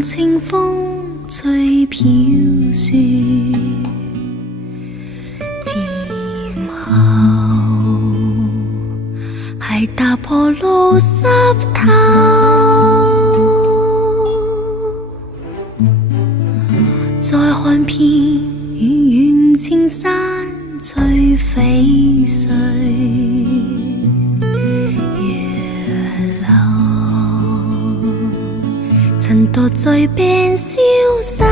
任清风吹飘雪，漸後係踏破路濕透，再看遍遠遠青山翠翡翠，月流曾獨醉便消瘦。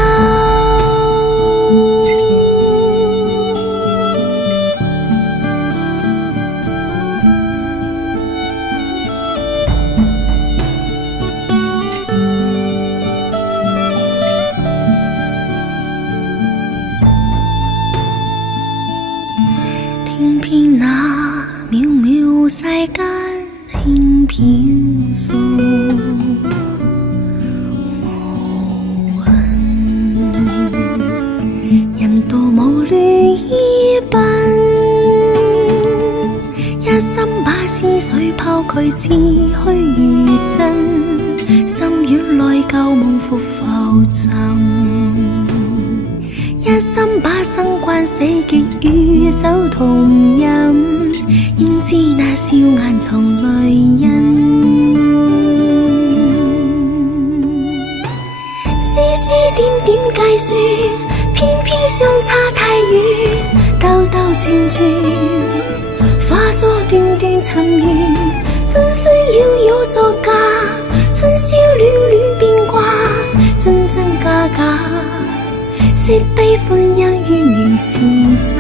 聽遍那渺渺世間輕飄送，無雲人道無戀依奔，一心把思緒拋拒似虛如真，心軟內舊夢復浮沉，一心把生關死極與酒同飲，應知那笑顏藏淚印。絲絲點點計算，偏偏相差太遠，兜兜轉轉，化作段段尋緣，紛紛擾擾作假，春宵戀戀變卦，真真假假。惜悲歡恩怨原是詐。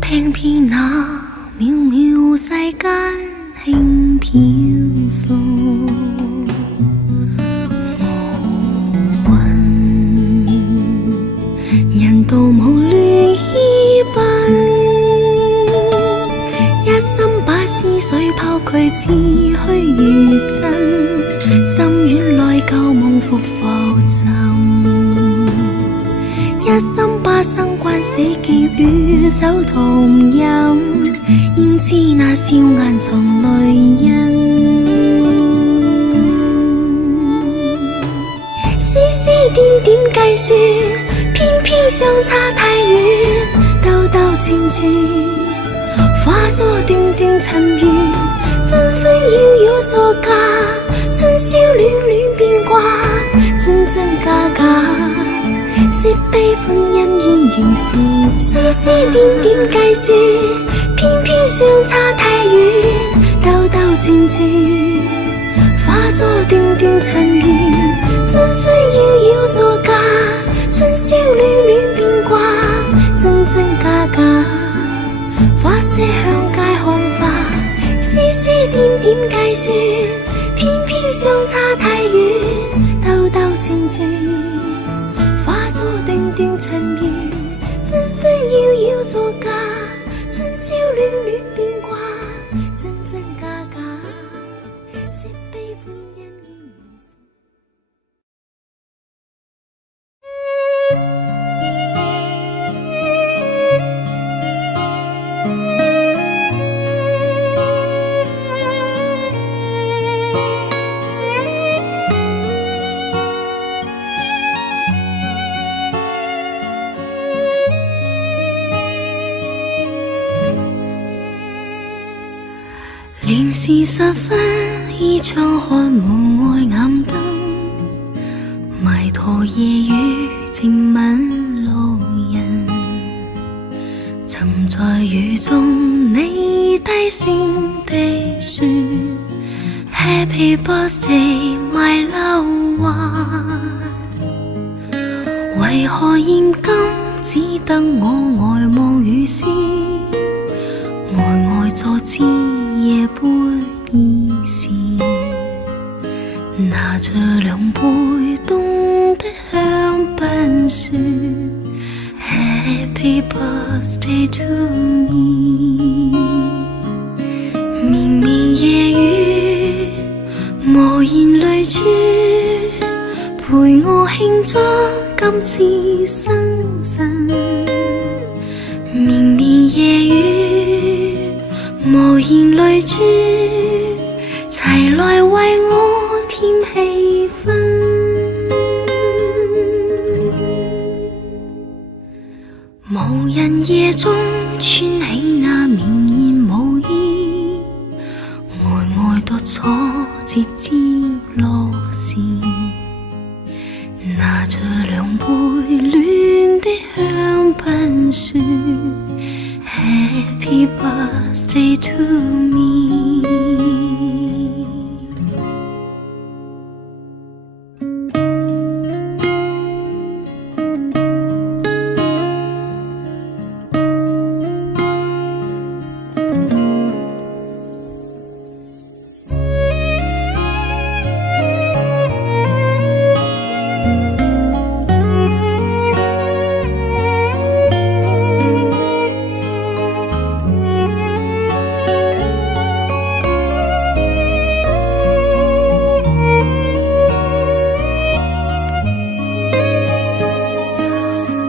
聽遍那渺渺世間輕飄送，無雲人道無戀依奔，一心把思緒拋拒似虛如真，心軟內舊夢復浮沉，一心把生關死劫與酒同飲，應知那笑顏藏淚印。絲絲點點計算，偏偏相差太遠，兜兜轉轉，化作段段尋緣，紛紛擾擾作假，春宵戀戀變卦，真真假假。惜悲歡恩怨原是絲絲點點計算，偏偏相差太遠，兜兜轉轉，化作段段尋緣，紛紛擾擾作假，春宵戀戀變卦，真真假假。花色向街看花，絲絲點點計算，偏偏相差太遠，兜兜轉轉，化作段段尋緣，紛紛擾擾作假，春宵戀戀變卦，真真假假。惜悲歡恩怨。年是十分，依窗看門外暗燈，迷途夜雨靜吻路人，沉在雨中你低聲的 Happy birthday, my loved one。為何現今只得我呆望雨絲，呆呆坐知夜半已時，拿着兩杯凍的香檳說 Happy birthday to me。 綿綿夜雨無言淚珠，陪我慶祝今次生辰。綿綿夜雨無言淚珠，齊來為我添氣氛。無人夜中穿起那綿延舞衣，呆呆獨坐節肢落時，拿着兩杯暖的香檳說 Happy birthday to me。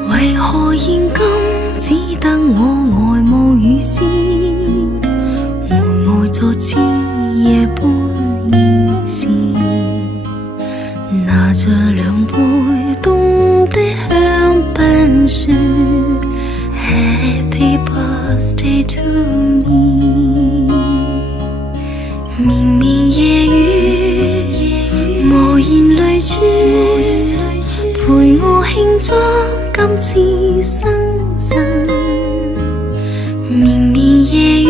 為何現今只得我呆望雨絲，呆呆坐知夜半已時，拿着兩杯凍的香檳說 Happy birthday to me。 綿綿夜雨無言淚珠，陪我慶祝今次生辰。綿綿夜雨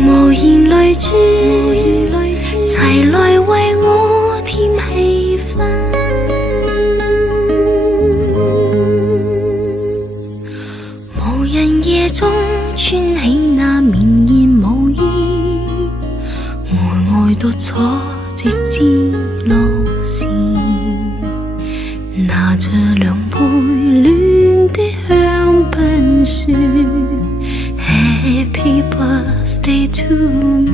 無言淚珠，齊來為我添氣氛。無人夜中穿起那綿延舞衣，呆呆獨坐節肢落時，拿着兩杯暖的香檳說 Happy birthday to me。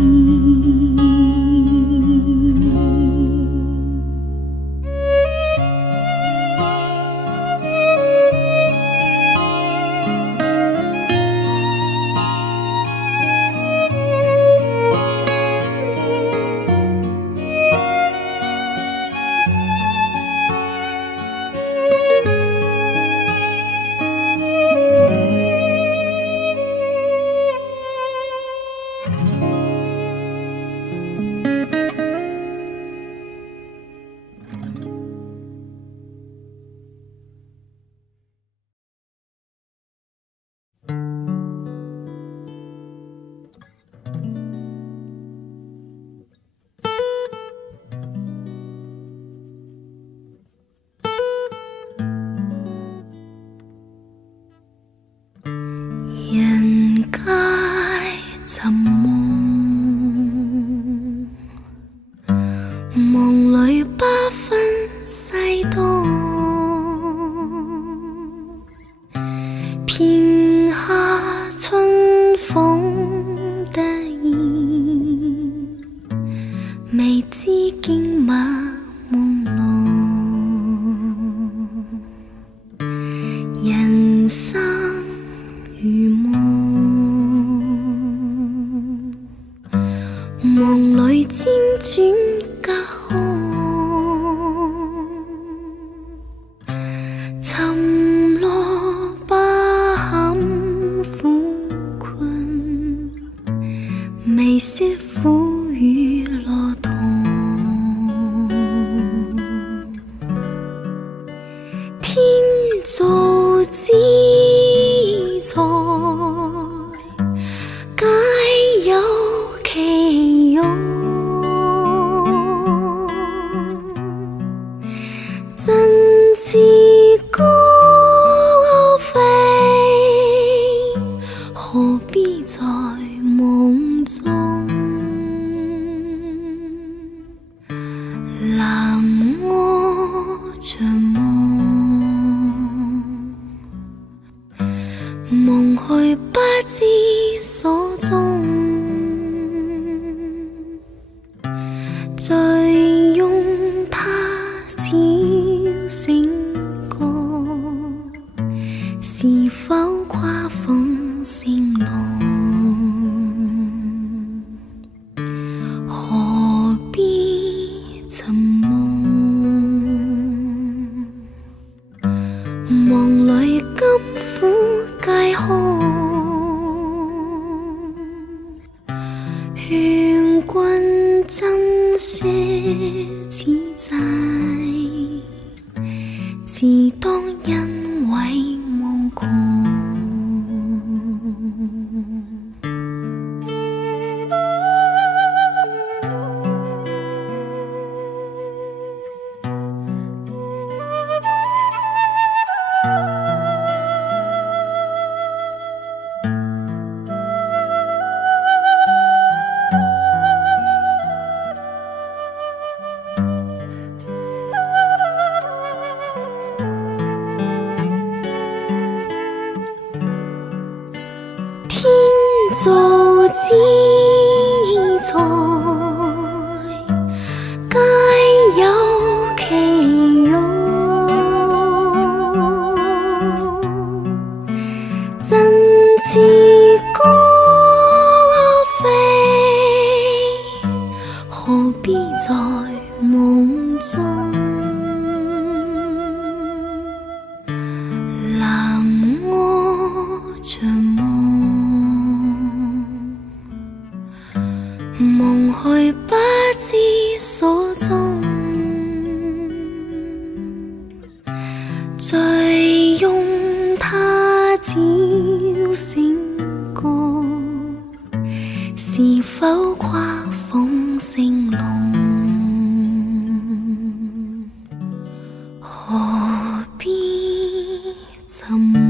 人皆尋夢，夢裏不分西東，片刻春風得意，未知經脈朦朧，人生如夢，夢裏輾轉隔空，沉落不堪苦困，未識苦與樂同，天造之材皆有其用，高飞，何必在梦中？南柯長夢，夢去不知所蹤，再用它照醒過，是否跨鳳聲浪？何必尋夢？夢裏甘苦皆空，勸君珍惜此際，自當因為無窮。天造之材，皆有其用。振翅高飛，何必在夢中？南柯長夢去不知所蹤，再用它照醒過，是否跨鳳聲浪？何必尋夢？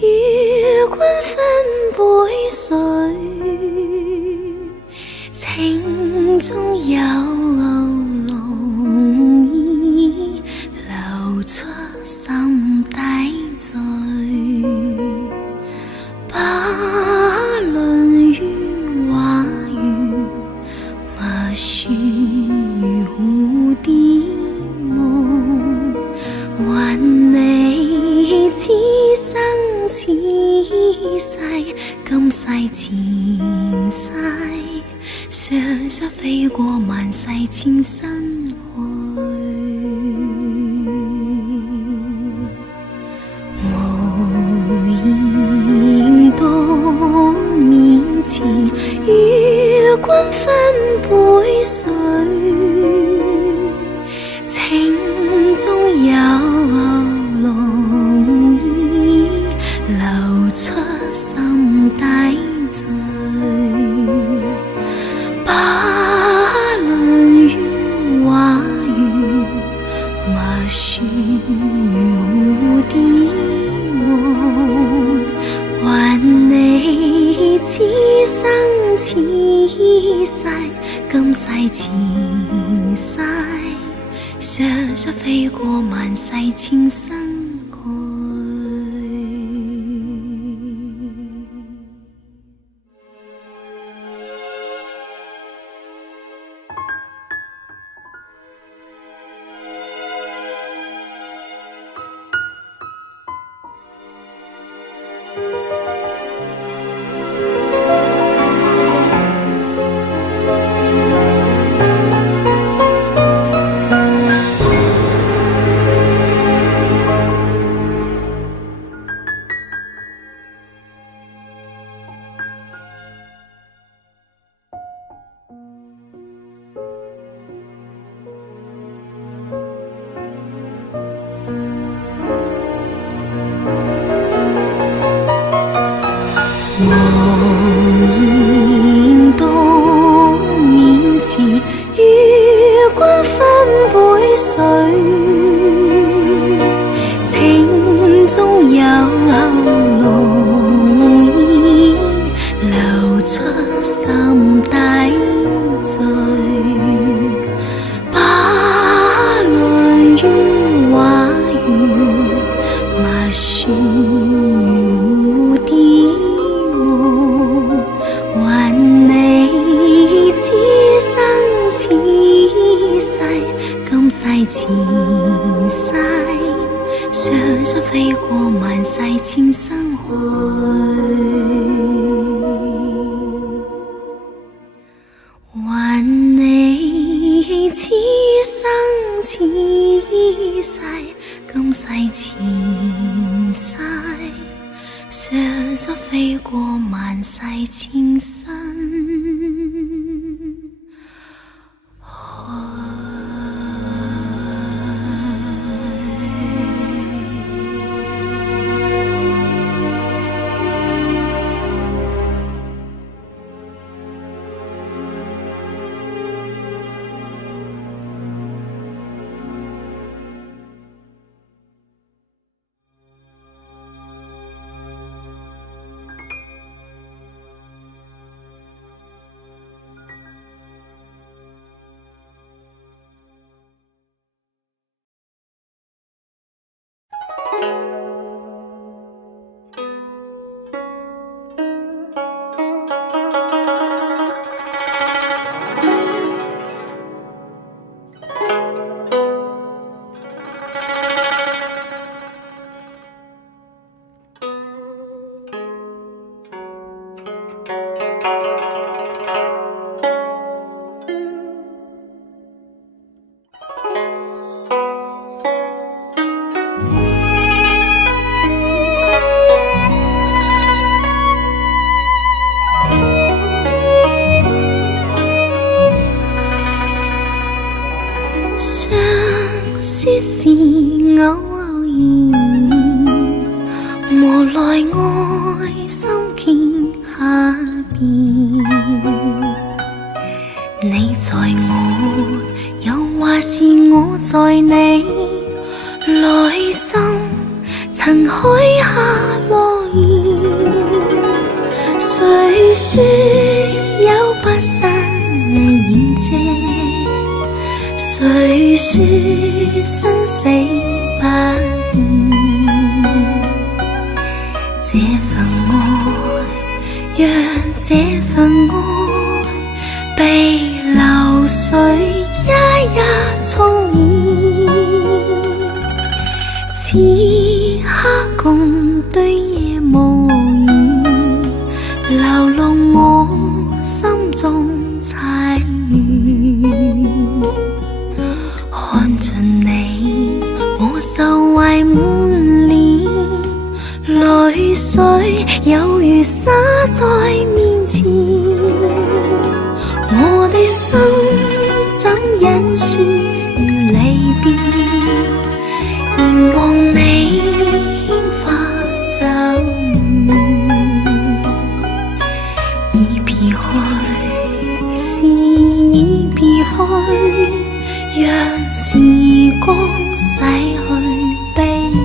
與君分杯水，情中有濃意流出心底醉，不論怨或緣，默書如蝴蝶夢，還你此生此世，今世前世，雙雙飛過萬世千身去。無言到面前，與君分杯水，情中有濃流出心底醉，不論怨或緣，默書如此世，今世前世，常述飞过万世千生爱。无言到面前，与君分杯水，情中有浓烟流出心底醉，把泪于画圆默说。前世，常述飞过万世千生去，还你此生此世，今世前世，常述飞过万世千生。是偶然，无奈爱心境下边，你在我，又或是我在你内心，曾许下诺言。谁说有不散宴席？谁说生死不变？这份爱，让这份爱被流水一一冲染。此刻共对夜無言，流露我心中凄怨。看盡你，我愁懷滿臉，淚水有如灑在面前。我的心怎忍說要離別？凝望你牽發走遠，已別去，是已別去。讓時光洗去悲怨。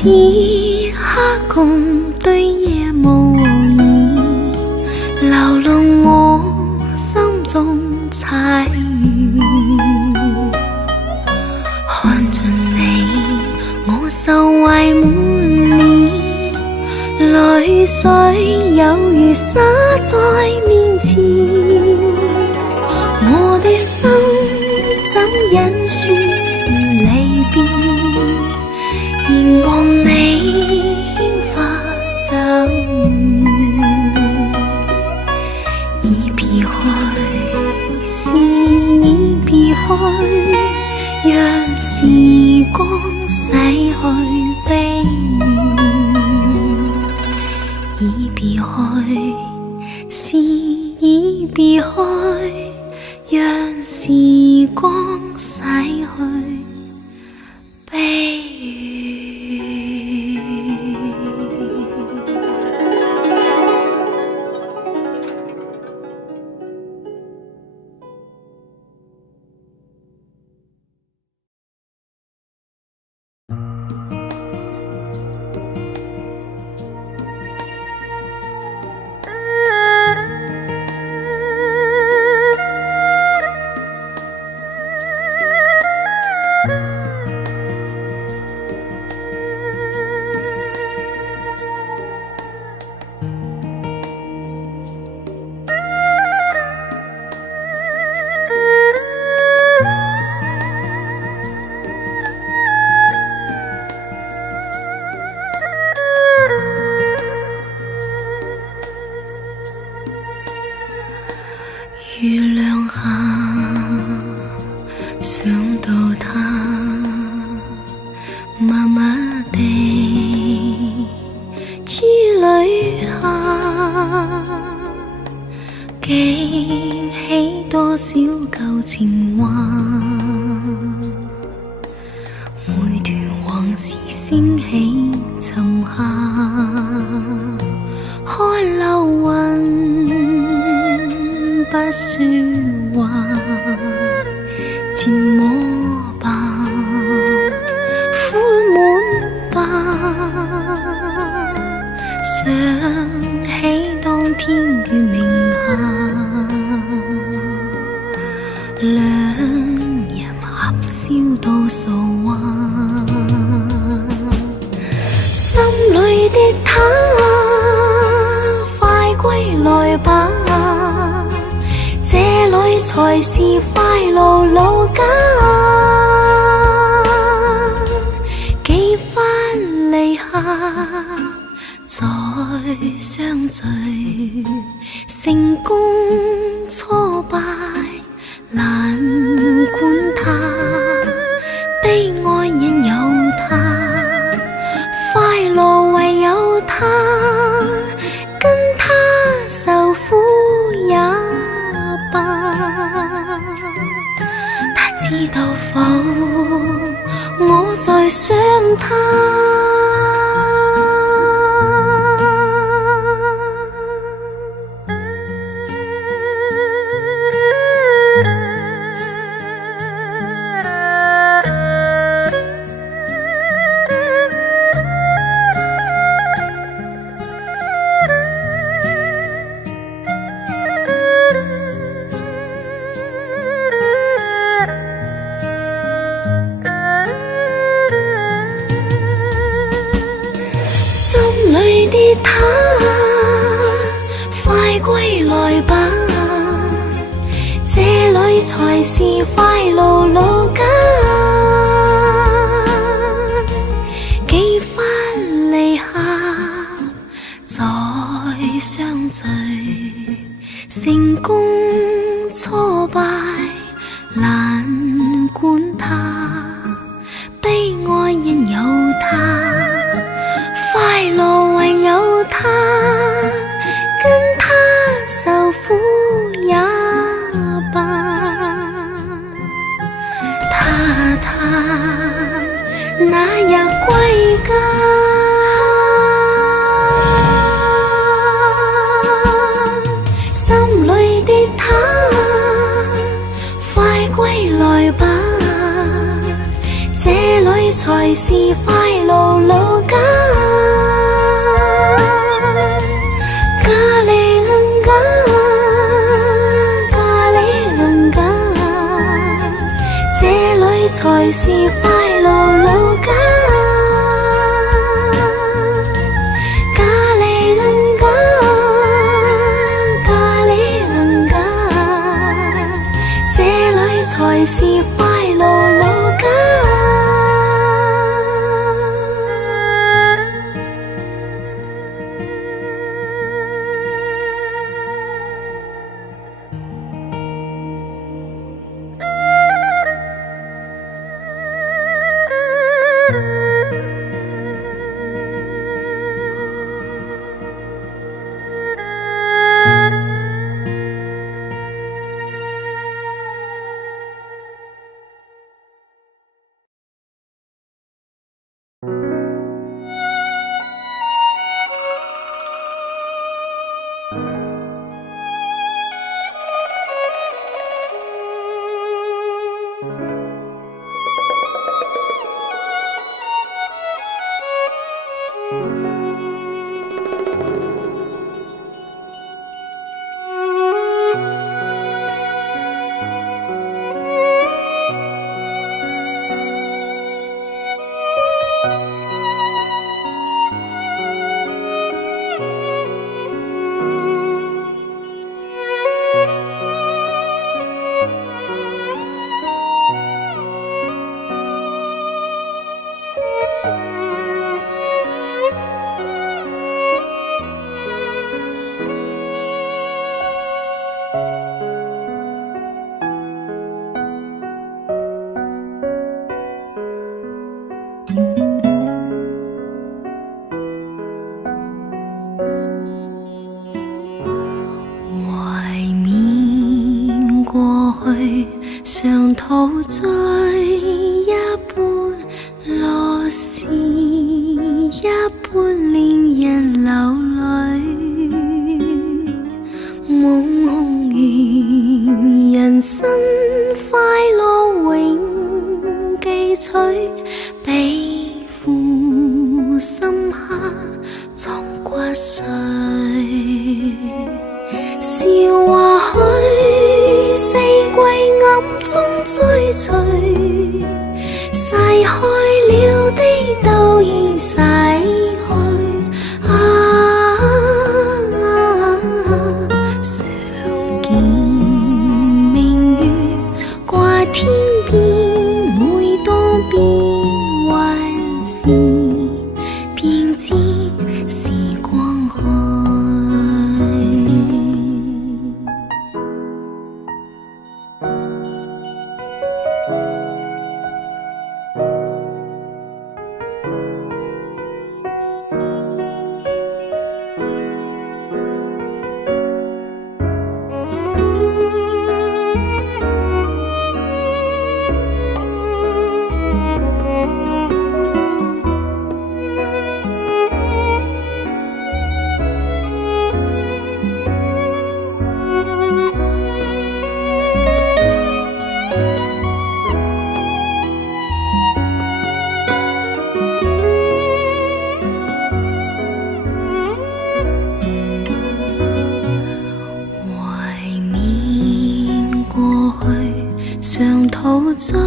此刻共對夜無言，流露我心中彩緣。看盡你，我愁懷滿面，淚水有如灑在面前，我的心怎忍說離別，凝望你牽發走遠，已別去，是已別去，讓時光洗去悲怨，已別去，是已別去，讓時光洗去悲怨。月亮下，想到他，默默地珠淚下，記起多少舊情話，每段往事升起沉下，看流雲不說話，漸摸吧，苦悶吧，想起當天月明下，兩人合笑到傻話，心裏的他，快歸來吧，這裏才是快樂老家。幾番離下，再相聚，成功挫敗難管他，悲哀因有他，快樂唯有他，跟他受苦也他知道否？我在想他。他，快歸來吧，這裏才是快樂老家。幾番離下，再相聚，成功挫敗難管他，悲哀因有他，快樂唯有他，跟他受苦也罷。他那日歸家，心裏的他，快歸來吧，這裏才是快樂。路路家，咖喱人家，咖喱人家，这里才是快乐路家。咖喱人家，咖喱人家，这里才是快乐路家。常陶醉一般，乐事一般，令人流泪。梦空如人生快乐永记取，比負深刻藏骨髓。笑話許四季暗中追隨，逝開了的都已逝去。常見明月掛天邊，每當變幻時，便知時光去。常陶醉，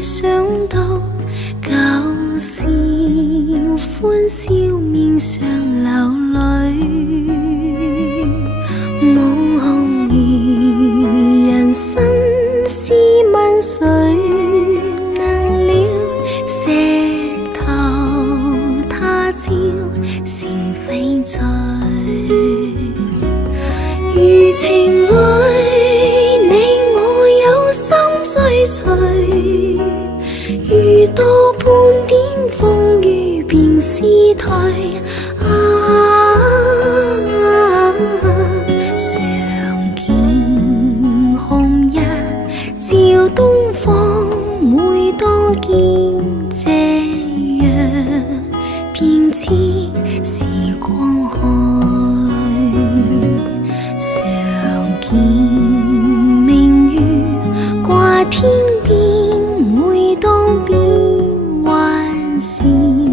想到舊時歡笑面上流淚，夢空如人生試問誰能了？石頭他朝成翡翠，如情侶追隨，遇到半點風雨便思退。常見紅日照東方，每當見這樣，便知時光去。常見天邊，每當變幻時。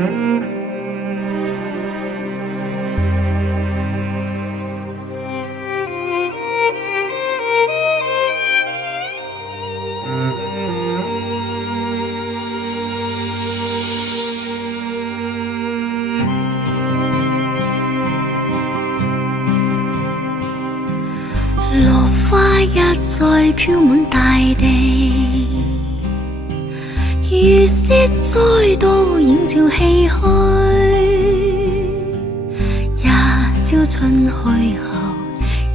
落花一再飘满大地，月色再度映照唏嘘。一朝春去后，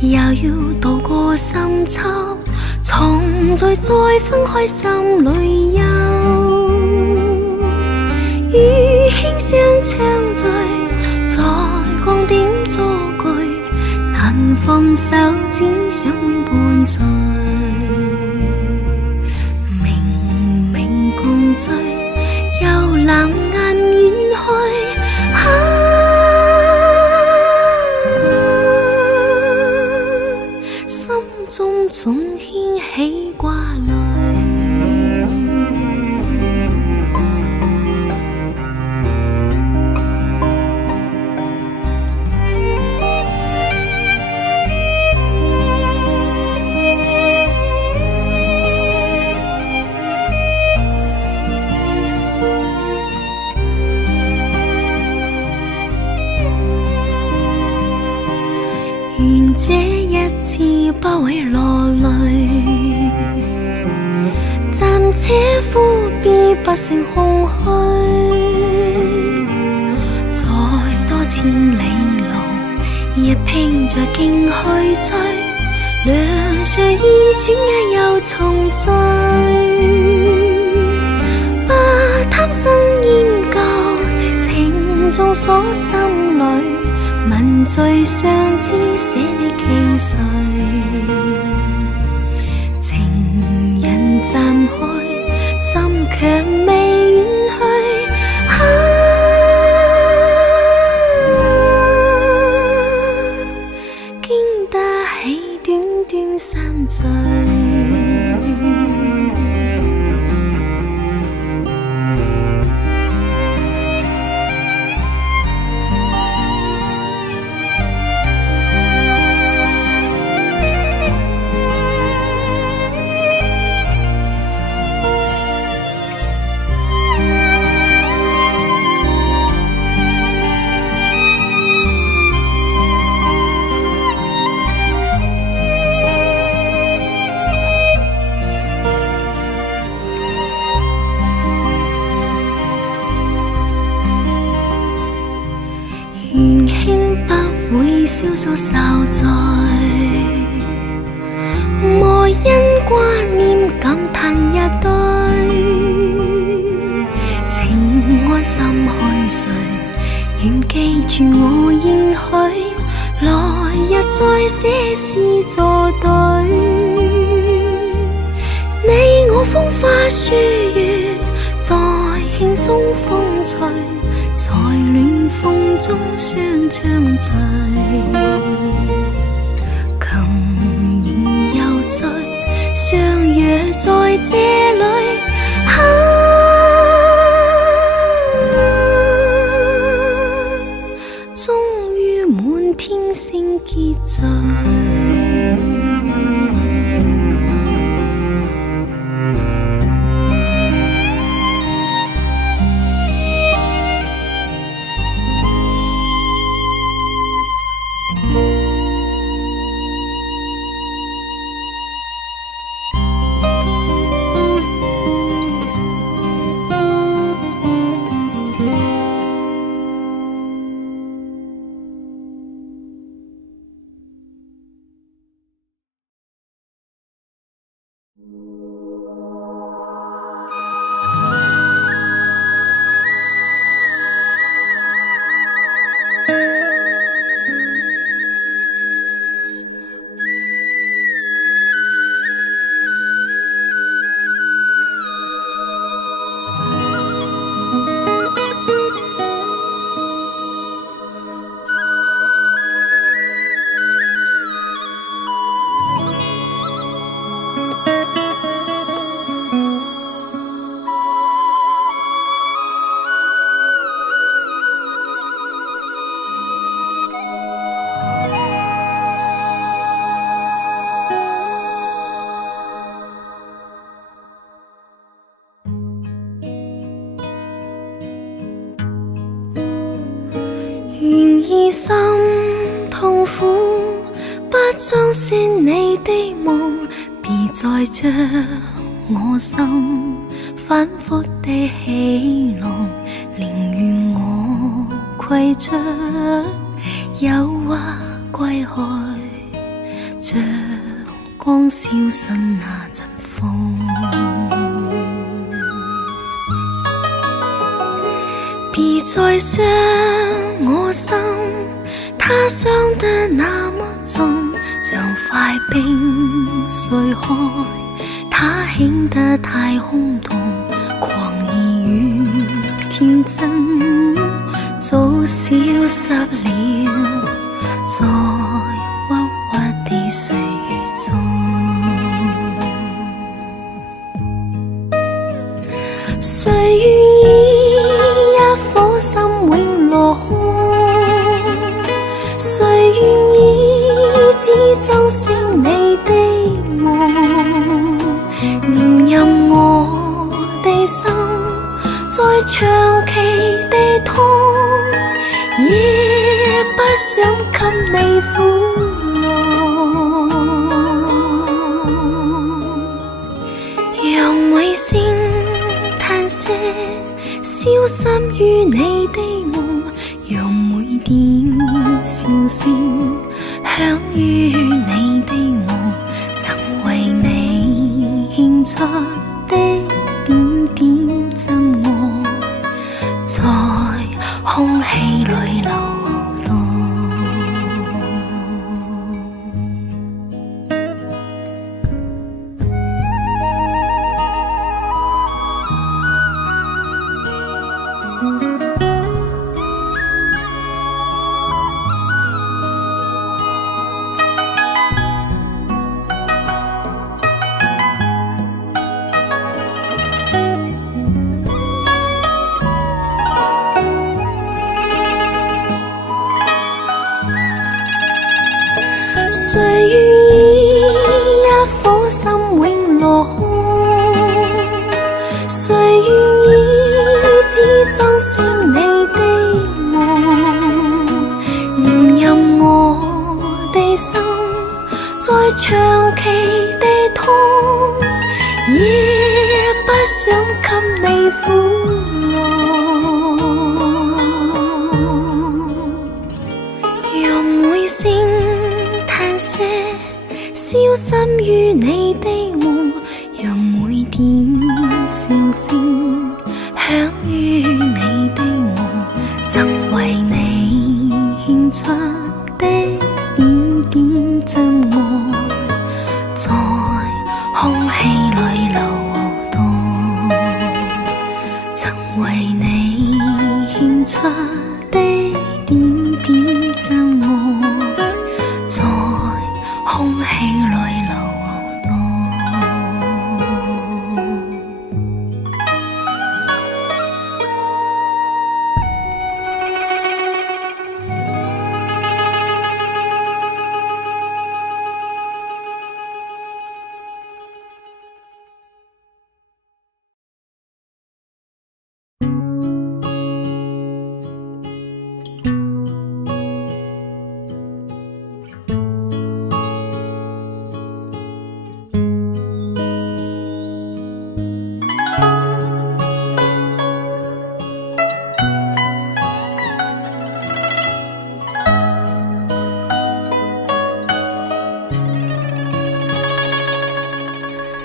又要渡過深秋，藏在再分開心裏憂。與輕霜相聚，在鋼點坐句。難放手，只想永伴隨。明明共醉，又冷眼遠去。心中總掀起掛慮。願這一次不會落淚，暫且呼別不算空虛。再多千里路，亦拼着勁去追，兩相依轉眼又重聚。不貪新厭舊，情眾鎖心裏。問最相知寫的寄誰？情人暫開，心卻未遠去。經得起短短散聚。願輕不會消疏受罪，莫因掛念感嘆一堆。情安心去睡，願記住我應許，來日再寫詩作對。你我風花雪月，在輕鬆風吹。在暖風中相唱聚，琴弦又醉，相約在這裏。終於滿天星結聚。心痛苦，不相信你的梦，別再將我心反覆的起浪，寧願我攜着誘惑歸去，像光消失那陣風。別再傷我心，它傷得那麼重，像塊冰碎開，它顯得太空洞，狂意與天真早消失了，在鬱鬱的歲月中。誰願意一顆心永落空？誰願意只將成你的夢？念任我的心再長期地痛，也不想給你苦樂。讓衛星嘆息消失於你的夢，讓每點笑聲響於你的夢，曾為你獻出的點點真愛，在空氣裏流動。誰願意一顆心永落空？誰願意只將成你的夢？念任我的心再長期地痛，也不想給你苦樂。讓每聲嘆息消失於你的夢，讓每點笑聲響於你的夢，曾為你獻出的點點真愛，在空氣裏流動，曾為你獻出的點點真愛，在空氣裏流動。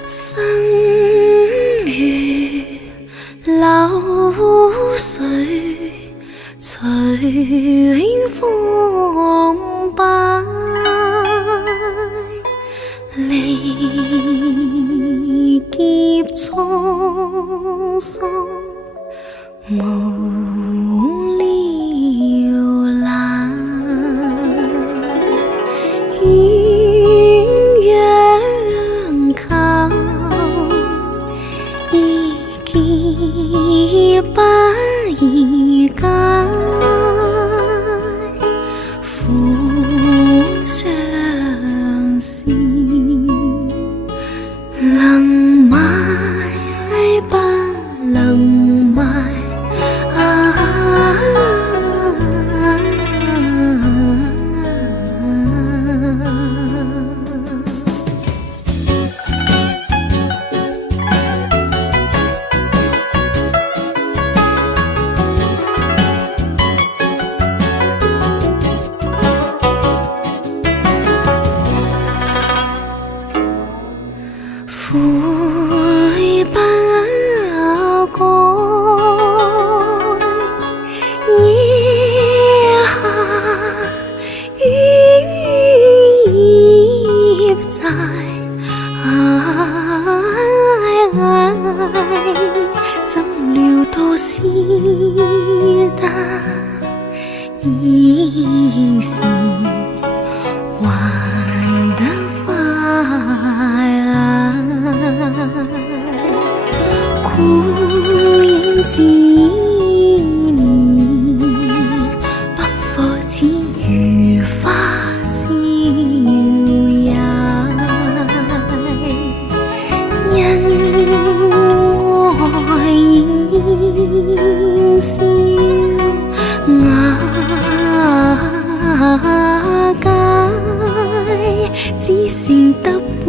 新月流水隨風擺，離劫滄桑無了難，鴛鴦靠一劫不移解，苦相思能埋不能埋。依稀玩得快啊，孤影自不复似如花笑也，因愛現笑瓦解，只剩得半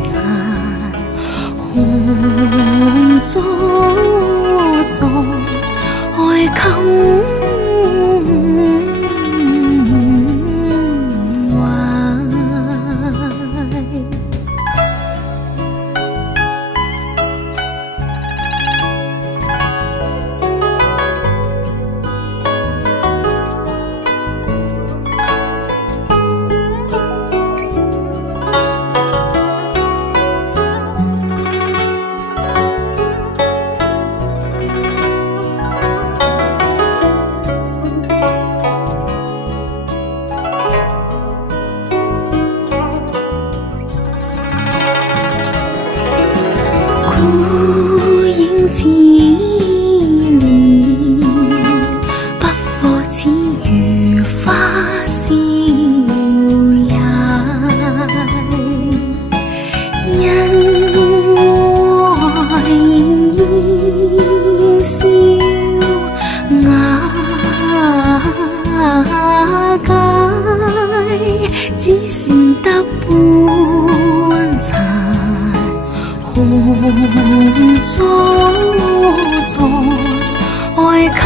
殘紅燭在愛襟孤影自憐，不過似如花笑也，因愛現笑瓦解，只剩得半殘紅燭在愛襟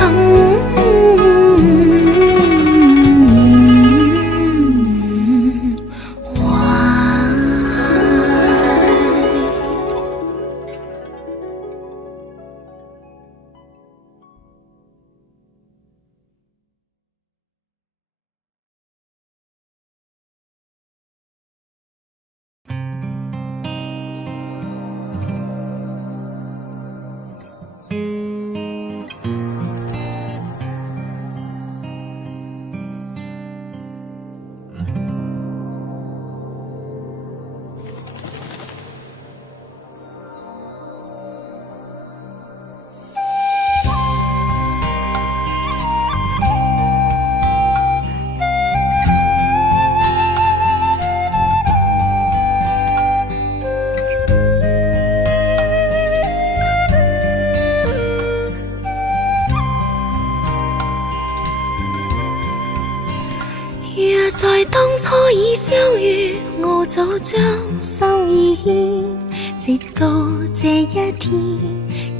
若在當初已相遇，我早將心意牽，直到這一天，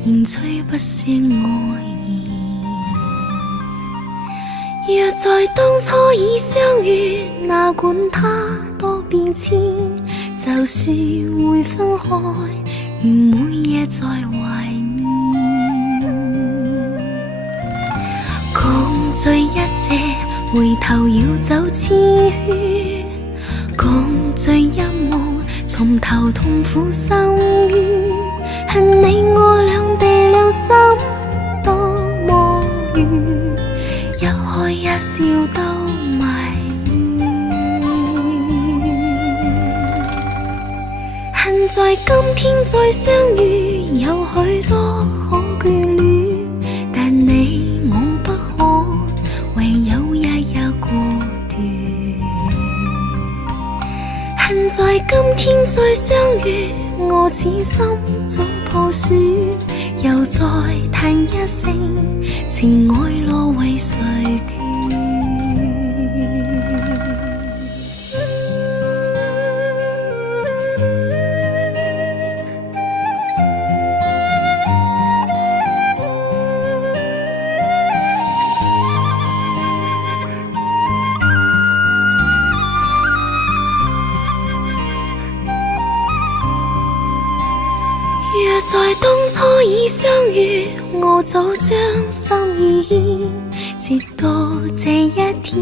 仍吹不聲愛意。若在當初已相遇，哪管它多變遷，就算會分開，仍每夜在懷念。共聚一隻回頭要走千圈，共聚一夢，從頭痛苦深淵。恨你我兩地兩心多麼遠，一開一笑都迷戀。恨在今天再相遇，有許多可眷戀，但你我不可，唯有一日孤斷。恨在今天再相遇，我此心早破損，又再嘆一聲，情愛落為誰決？若在當初已相遇，我早將心意牽，直到這一天，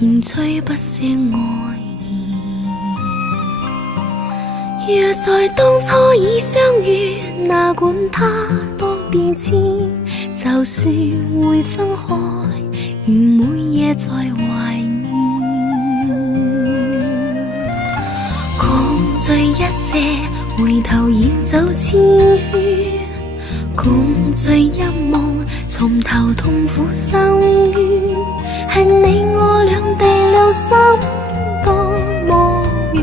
仍吹不聲愛意。若在當初已相遇，哪管它多變遷，就算會分開，願每夜在懷念。共聚一夜，回頭要走千圈，共聚一夢，從頭痛苦深淵。係你我兩地兩心多麼遠，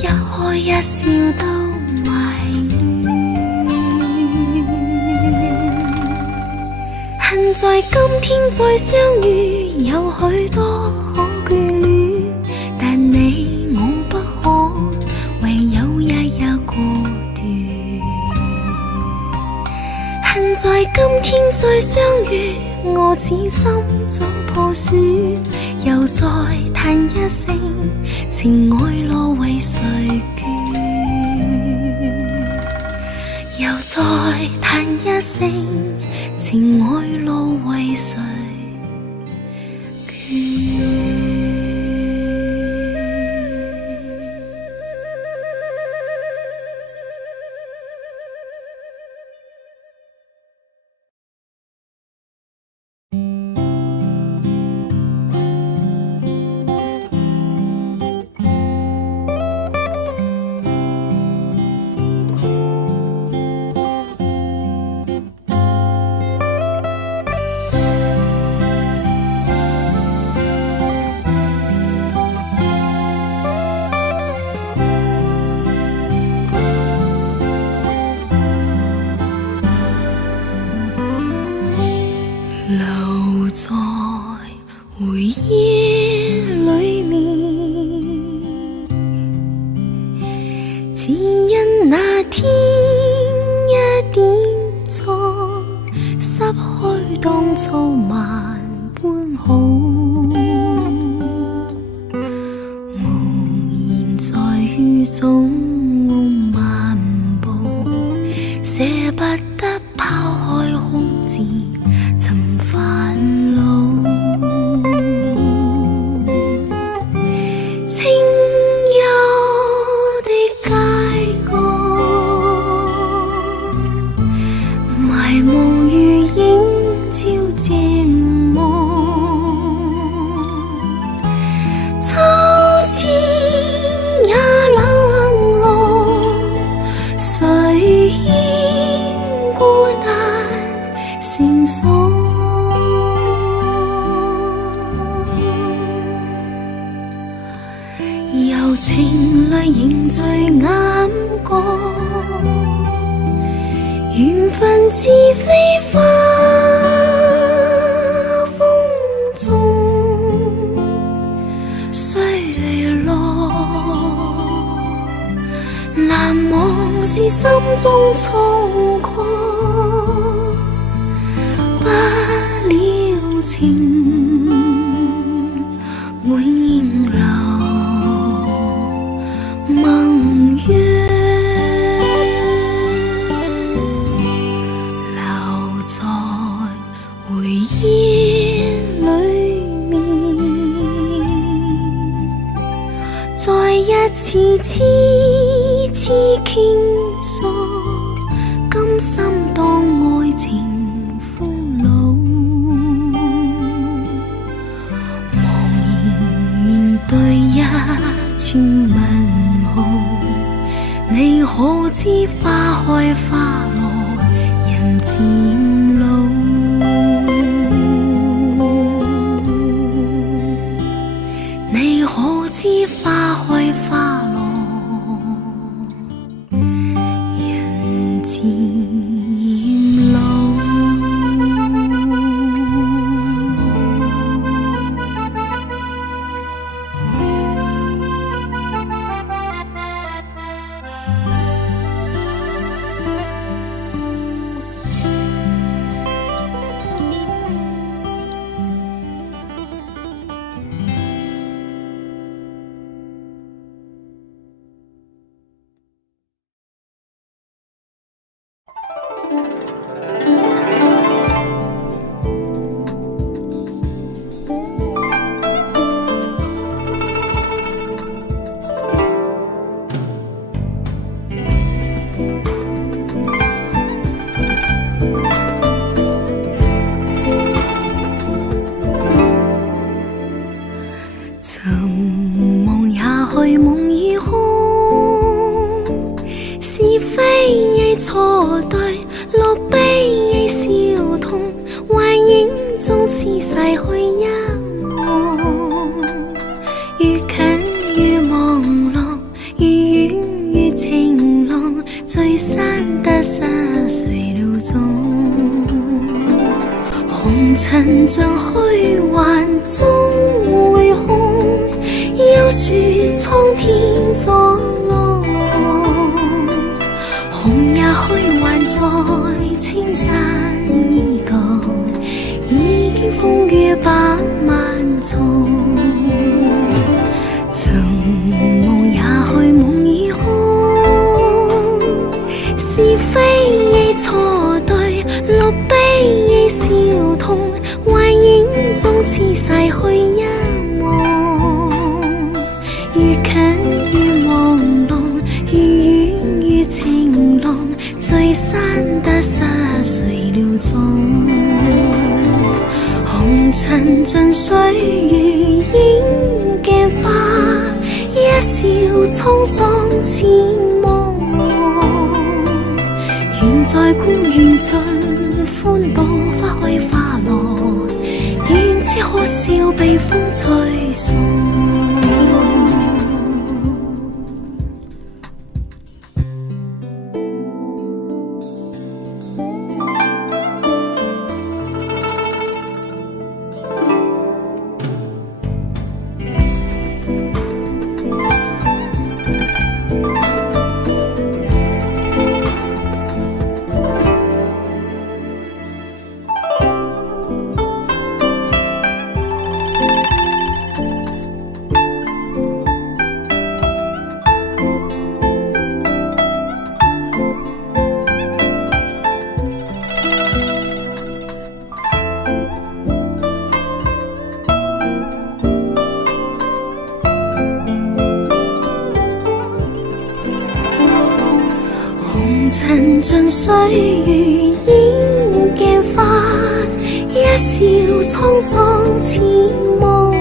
一開一笑都迷亂。恨在今天再相遇，有許多可眷戀，但你我不可，唯有一日過斷。恨在今天再相遇，我此心早破損，又再嘆一聲，情愛路為誰眷？又再嘆一聲，情愛路為誰眷？留在回憶裏面，只因那天一點錯，失去當初萬般好，無言在雨中漫步，捨不得拋開空自尋煩惱。清幽的街角，迷霧如影照漸望，秋千也冷落，誰牽孤單線索？柔情淚凝聚眼角，緣分似飛花風中碎落，難忘是心中衝過，不了情永留盟約，留在回憶裏面，再一次痴痴傾訴，甘心當愛情俘虜，茫然面對一串問號，你可知花開花落人漸老？你可知花開花落人漸老？中似逝去一梦，愈近愈朦朧，愈远愈晴朗，聚散得失谁料中。红尘像虚幻终会空，幽树苍天作浪，红也虚幻在青山依旧，已经风雨百万重。曾梦也去，梦已空，是非错对，落悲笑痛，幻影中似逝去一梦，愈近愈朦朧，愈远愈晴朗，聚散得失谁料中。红尘尽岁月映镜花，一笑沧桑似梦。愿在孤愿尽，欢度花开花落，愿知可笑被风吹送。尘尽岁月映镜花，一笑沧桑似梦。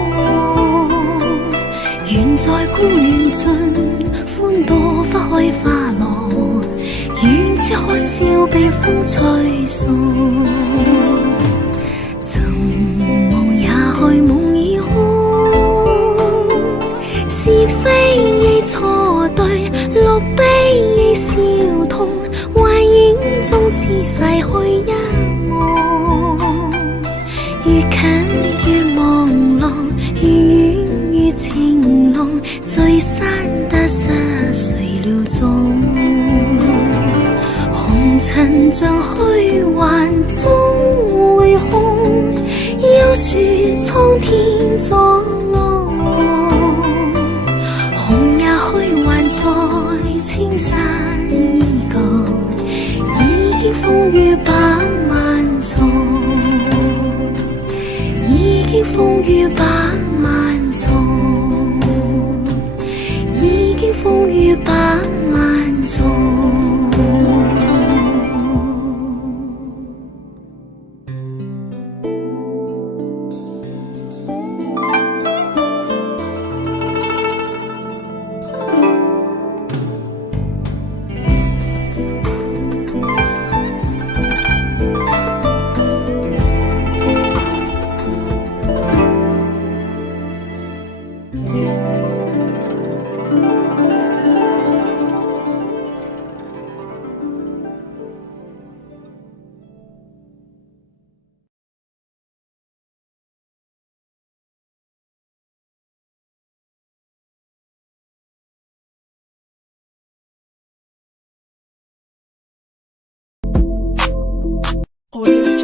愿在孤愿尽，欢度花开花落，愿知可笑被风吹送。曾梦也去，梦已空，是非错对，落悲笑痛，幻影中似逝去一梦，愈近愈朦浪，愈远愈晴朗，聚散得失谁料中。红尘像虚幻终会空，幽树苍天作浪，红也虚幻在青山依旧，已经风雨百万重，已经风雨百万重，已经风雨百万重。Audio